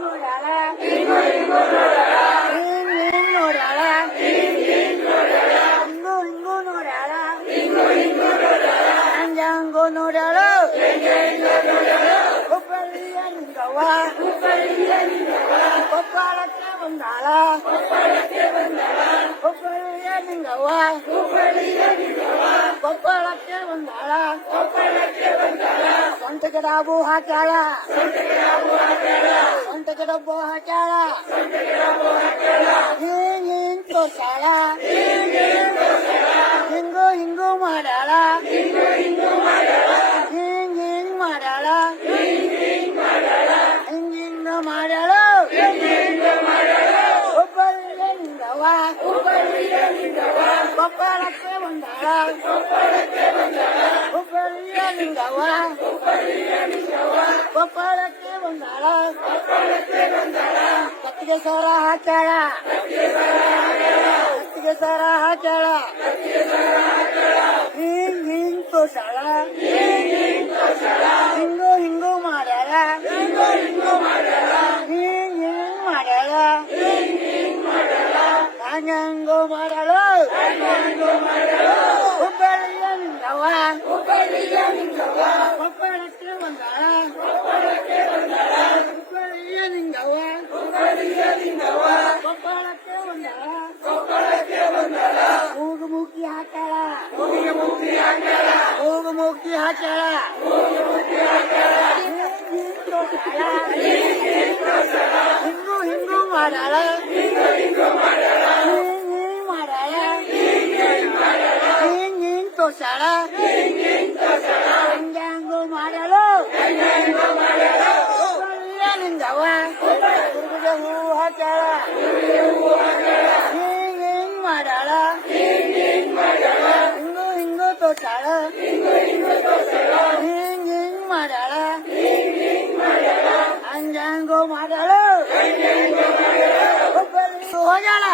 ನೋಡ್ಯಾಳ ಹಿಂಗು ನೋಡ್ಯಾಳ ಹಿಂಗು ನೋಡ್ಯಾಳ ಹಂಗು ನೋಡ್ಯಾಳ ಹುಬ್ಬಳ್ಳಿಯ ನಿಂಗವ್ವ ಕೊಪ್ಪಳಕ್ಕೆ ಬಂದಾಳ ಹುಬ್ಬಳ್ಳಿಯ ನಿಂಗವ್ವ ಕೊಪ್ಪಳಕ್ಕೆ ಬಂದಾಳ ಸ್ವಂತ ಗಿಡಬು ಹಾಕ್ಯಾಳ ಸ್ವಂತ ಗಿಡಬ್ಬು ಹಾಕ್ಯಾಳ ಹಿಂಗ್ ತೋರ್ಸಾಳ ಹಿಂಗು ಮಾಡ್ಯಾಳ ಹಿಂಗ್ ಮಾಡ್ಯಾಳ ಹಿಂಗ ಮಾಡ್ಯಾಳ ಹುಬ್ಬಳ್ಳಿಯ ನಿಂಗವ್ವ ಕೊಪ್ಪಳಕ್ಕೆ ಬಂದಾಳ ಹುಬ್ಬಳ್ಳಿಯ ನಿಂಗವ್ವ ಕೊಪ್ಪಳಕ್ಕೆ ಬಂದಾಳ ಕತ್ತಿಗೆ ಸರ ಹಾಕ್ಯಾಳ ಕತ್ತಿಗೆ ಸರ ಹಾಕ್ಯಾಳ ಹಿಂಗ್ ತೋರ್ಸಾಳ ಹಿಂಗು ಮಾಡ್ಯಾಳ ಹಿಂಗ್ ಮಾಡ್ಯಾಳ ಹಂಗಂಗು ಮಾಡ್ಯಾಳ ಹುಬ್ಬಳ್ಳಿಯ ನಿಂಗವ್ವ ಕೊಪ್ಪಳಕ್ಕೆ ಬಂದಾಳ ಹುಬ್ಬಳ್ಳಿಯ ನಿಂಗವ್ವ ಕೊಪ್ಪಳಕ್ಕೆ ಬಂದಾಳ ಮೂಗುಮುಖಿ ಹಾಕ್ಯಾಳ ಮೂಗುಮುಖಿ ಹಾಕ್ಯಾಳ ಹಿಂಗು ಮಾಡ್ಯಾಳ ಹಿಂಗ್ ತೋರ್ಸಾಳ ಹಂಗಂಗು ಮಾಡ್ಯಾಳ ಹುಬ್ಬಳ್ಳಿಯ ನಿಂಗವ್ವ ದುರ್ಗದ ಹೂ ಹಾಕ್ಯಾಳ ಹಿಂಗ್ ಮಾಡ್ಯಾಳ ಹಿಂಗು ತೋರ್ಸಾಳ ಹಿಂಗ್ ಮಾಡ್ಯಾಳ ಹಂಗಂಗು ಮಾಡ್ಯಾಳ ಹುಬ್ಬಳ್ಳಿ ಹೋಗ್ಯಾಳ